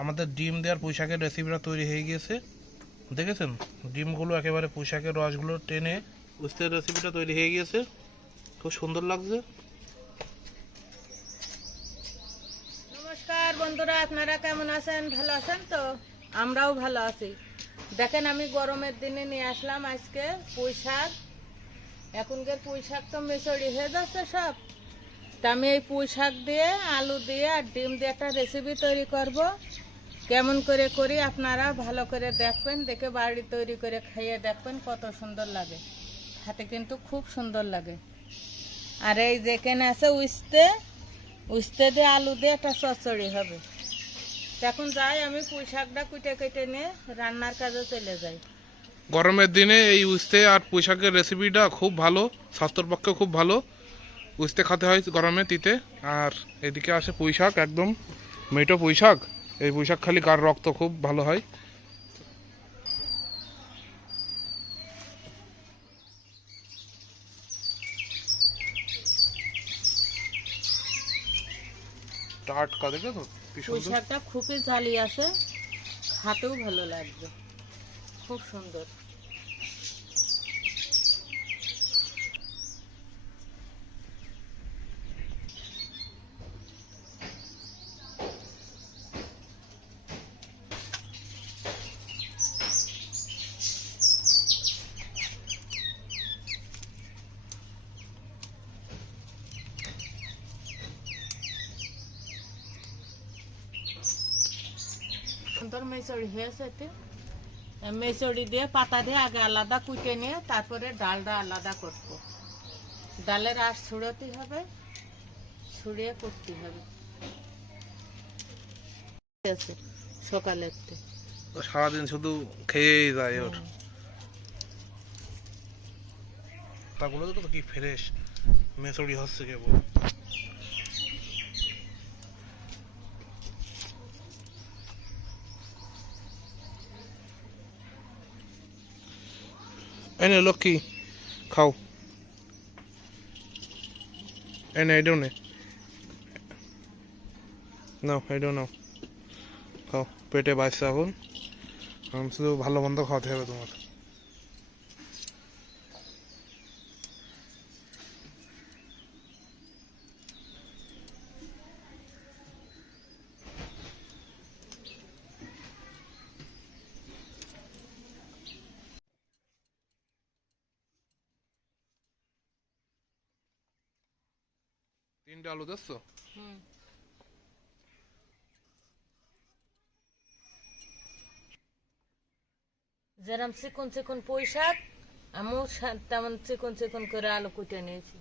আমাদের ডিম দেওয়ার পুঁইশাকের রেসিপিটা তৈরি হয়ে গিয়েছে, দেখেছেন? ডিমগুলো একেবারে পুঁইশাকের রসগুলো টেনে উস্তের রেসিপিটা তৈরি হয়ে গিয়েছে, খুব সুন্দর লাগছে। নমস্কার বন্ধুরা, আপনারা কেমন আছেন? ভালো আছেন তো? আমরাও ভালো আছি। দেখেন, আমি গরমের দিনে নিয়ে আসলাম আজকে পুঁইশাক। এখনকার পুঁইশাক তো মেচড়ি হয়ে যাচ্ছে সব, তা আমি এই পুঁইশাক দিয়ে আলু দিয়ে আর ডিম দিয়ে একটা রেসিপি তৈরি করব। কেমন করে করি আপনারা ভালো করে দেখবেন, দেখে বাড়ি তৈরি করে খাইয়ে দেখবেন কত সুন্দর লাগে, খেতে কিন্তু খুব সুন্দর লাগে। আর এই যেখানে আছে উস্তে দিয়ে আলু দিয়ে একটা চচ্চড়ি হবে। এখন যাই, আমি পুঁই শাকটা কুটে কেটে নিয়ে রান্নার কাজে চলে যাই। গরমের দিনে এই উস্তে আর পুঁইশাকের রেসিপিটা খুব ভালো, স্বাস্থ্যের পক্ষে খুব ভালো। উস্তে খেতে হয় গরমে তিতে, আর এদিকে আসে পুঁইশাক, একদম মেটো পুঁইশাক। এই পুঁইশাক খালি গার রক্ত খুব ভালো হয়। টাটকা দেখে তো পুঁই শাকটা খুবই জালি আছে, খাতেও ভালো লাগবে, খুব সুন্দর। সুন্দর মেচড়ি হয়েছে। মেচড়ি দিয়ে পাতা দিয়ে আগে আলাদা কুটে নিয়ে তারপরে ডালটা আলাদা করবো। ডালের আঁশ ছুড়াতে হবে, ছুড়িয়ে করতে হবে। সকালের সারাদিন শুধু খেয়েই যায় ওর। তাগুলো তো কি ফ্রেশ মেচড়ি হচ্ছে কেবল। এনে লক্ষ্মী খাও, এনে এটাও নে, নাও এটাও নাও, খাও। পেটে বাঁচছে এখন, শুধু ভালো মন্দ খাওয়াতে হবে তোমার। তিনটে আলু দেখছো? যেরকম চিকন চিকন পুঁই শাক, আমিও তেমন চিকন চিকন করে আলু কুটে নিয়েছি।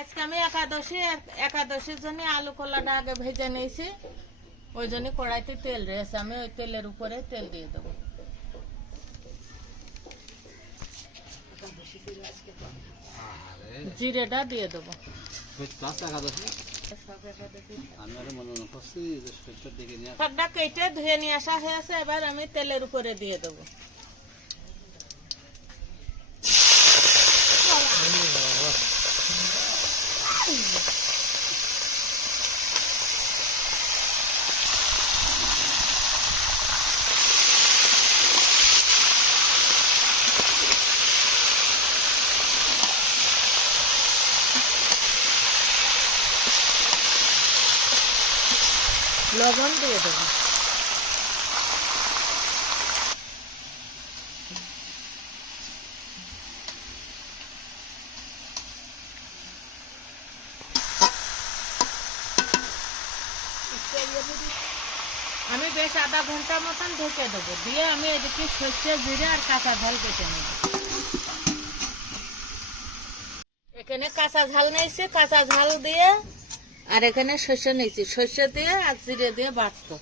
আজকে আমি একাদশীর জন্য আলু কলাটা আগে ভেজে নিয়েছি। ওই জন্য কড়াইতে তেল রয়েছে, আমি ওই তেলের উপরে তেল দিয়ে দেবো। জিরেটা দিয়ে দেবো। শাকটা কেটে ধুয়ে নিয়ে আসা হয়েছে, এবার আমি তেলের উপরে দিয়ে দেবো। লবণ দিয়ে দেবো। আমি বেশ আধা ঘন্টা মতন ঢেকে দেবো, দিয়ে আমি এদিকে সর্ষে জিরে আর কাঁচা ঝাল কেটে নেব। এখানে কাঁচা ঝাল নিয়েছি, কাঁচা ঝাল দিয়ে, আর এখানে সর্ষে নিয়েছি, সর্ষে দিয়ে আর জিরে দিয়ে বাটবো।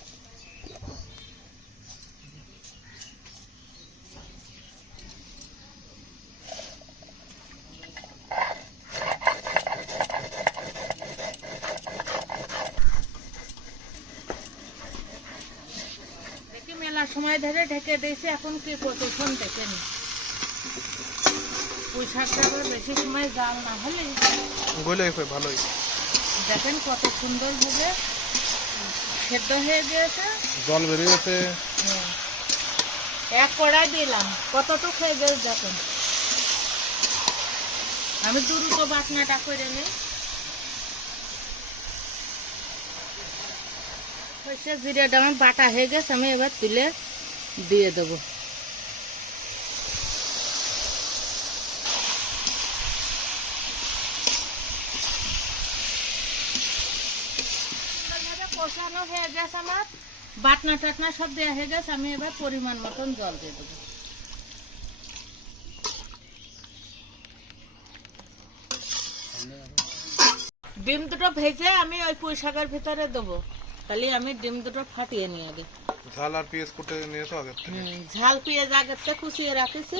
সময় ধরে ঢেকে দিয়েছি, এখন কি কতক্ষণ দেখে নি। পুঁই শাকটা আবার বেশি সময় জাল না হলে গলে ভালোই। দেখেন কত সুন্দর ভাবে সেদ্ধ হয়ে গিয়েছে, জল বেরিয়ে গেছে। এক কড়াই দিলাম, কতটুকু হয়ে গেছে দেখেন। আমি দ্রুত বাটনাটা করে নিই। জিরাটা আমার বাটা হয়ে গেছে, আমি এবার তুলে দিয়ে দেবো। কষানো হয়ে গেছে আমার, বাটনা টাটনা সব দেওয়া হয়ে গেছে। আমি এবার পরিমাণ মতন জল দিয়ে দেবো। ডিম দুটো ভেজে আমি ওই পুঁই শাকের ভিতরে দেবো। তাহলে আমি ডিম দুটো ফাটিয়ে নিয়ে দিই। ঝাল আর পেঁয়াজ কুটে নিয়েছো আগে থেকে? ঝাল পেঁয়াজ আগের থেকে কুচিয়ে রাখেছি।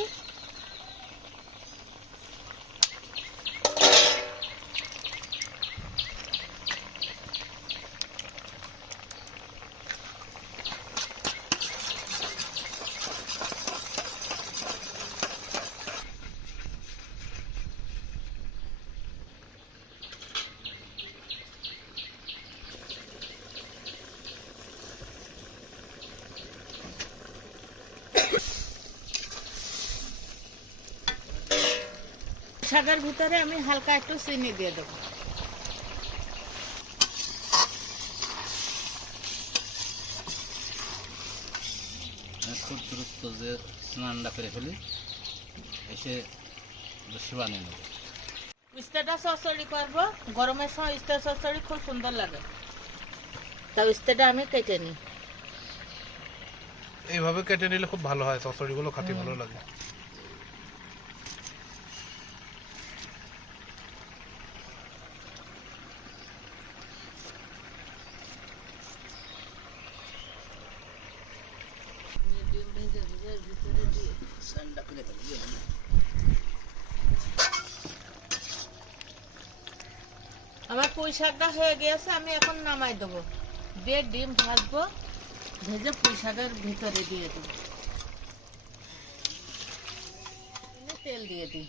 শাকের ভিতরে আমি হালকা একটু চিনি দিয়ে দেবো। খুব দ্রুত যে স্নানটা করে ফেলি, এসে লস্যি বানিয়ে নেব। উস্তাটা চচ্চড়ি করবো, গরমের সময় উস্তা চচ্চড়ি খুব সুন্দর লাগে। তা উস্তাটা আমি কেটে নিই। এইভাবে কেটে নিলে খুব ভালো হয়, চচ্চড়িগুলো খেতে ভালো লাগে। আমার পুঁই শাকটা হয়ে গিয়েছে, আমি এখন নামাই দেবো। দিয়ে ডিম ভাজবো, ভেজে পুঁই শাকের ভিতরে দিয়ে দেবো। তেল দিয়ে দিই।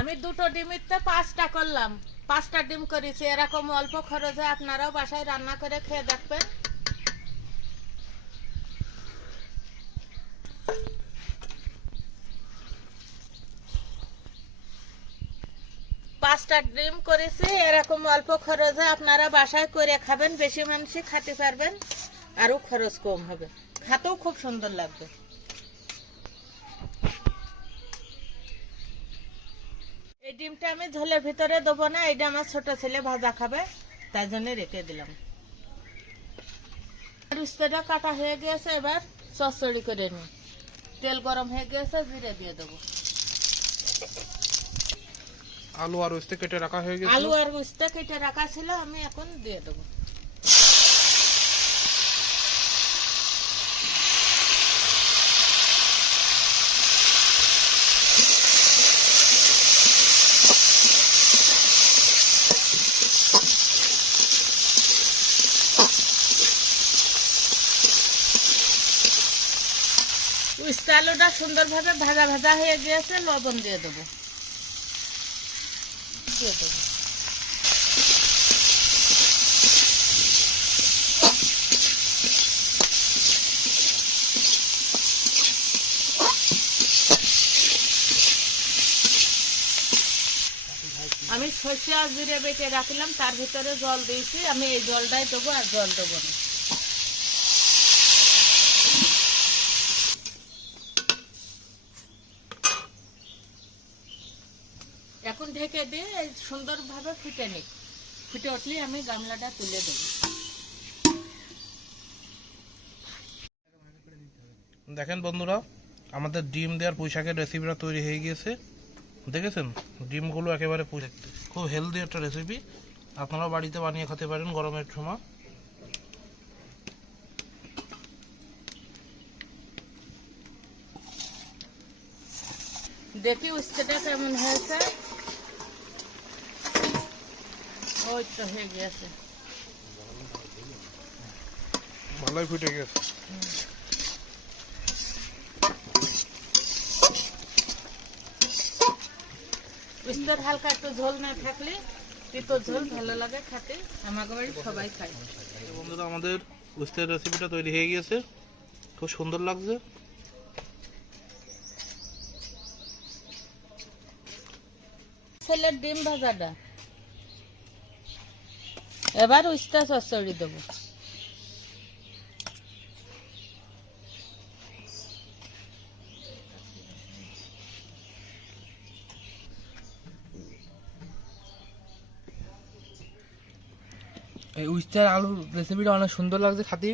আমি দুটো ডিমিতে 5টা করলাম, 5টা ডিম করেছি। এরকম অল্প খরচে আপনারাও বাসায় রান্না করে খেয়ে দেখবেন। পাঁচটা ডিম করেছি, এরকম অল্প খরচে আপনারা বাসায় করে খাবেন, বেশি মানুষই খেতে পারবেন, আরো খরচ কম হবে, খেতেও খুব সুন্দর লাগবে। এই ডিমটা আমি ঝোলের ভিতরে দেবো না, এটা আমার ছোট ছেলে ভাজা খাবে, তাই জন্য রেখে দিলাম। উস্তাটা কাটা হয়ে গেছে, এবার চচ্চড়ি করে নি। তেল গরম হয়ে গেছে, জিরে দিয়ে দেবো। আলু আর উস্তে কেটে রাখা হয়ে গেছে। আলু আর উস্তে কেটে রাখা ছিল, আমি এখন দিয়ে দেবো। উস্তে আলুটা সুন্দরভাবে ভাজা ভাজা হয়ে গিয়েছে, লবণ দিয়ে দেবো। দিয়ে দেবো। সর্ষে আর জিরে বেটে রাখলাম, তার ভিতরে জল দিয়েছি। আমি এই জলটাই দেবো, আর জল দেবো না। এখন ঢেকে দিয়ে সুন্দরভাবে ফুটে নিই। ফুটে উঠলে আমি গামলাটা তুলে দেবো। দেখেন বন্ধুরা, আমাদের ডিম দেওয়ার পুঁইশাকের রেসিপিটা তৈরি হয়ে গিয়েছে। দেখেছেন, ডিমগুলো একেবারে খুব হেলদি একটা রেসিপি। আপনারাও বাড়িতে বানিয়ে খেতে পারেন গরমের সময়। দেখি উস্তেটা কেমন হয়েছে। ওই তো হয়ে গেছে, ভালোই ফুটে গেছে। উস্তের হালকা একটু ঝোল না থাকলে তিতো ঝোল ভালো লাগে খেতে। আমাকে বাড়ি সবাই খায়। বন্ধুরা, আমাদের উস্তের রেসিপিটা তৈরি হয়ে গিয়েছে, খুব সুন্দর লাগছে। ছেলের ডিম ভাজাটা এবার উস্তা চচ্চড়ি দেবো। এই উস্তার আলুর রেসিপিটা অনেক সুন্দর লাগছে খাতে।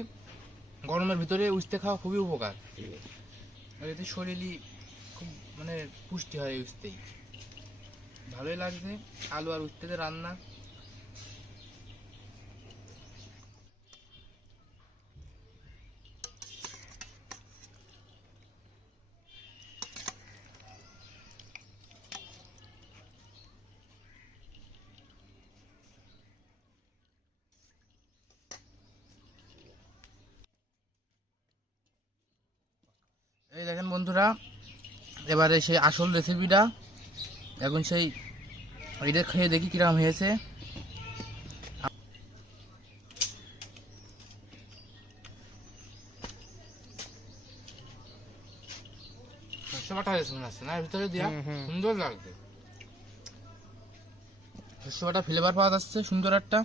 গরমের ভিতরে উস্তে খাওয়া খুবই উপকার। আর এতে শরীরই খুব মানে পুষ্টি হয় এই উস্তেই। ভালোই লাগছে আলু আর উস্তেতে রান্না। এই দেখেন বন্ধুরা, এবারে সেই আসল রেসিপিটা। এখন সেই এটা খেয়ে দেখি কিরকম হয়েছে। সর্ষে বাটা হয়েছে মনে হচ্ছে না এর ভিতরে দিয়া, সুন্দর লাগছে। সর্ষে বাটা ফ্লেভার পাওয়া যাচ্ছে সুন্দর একটা।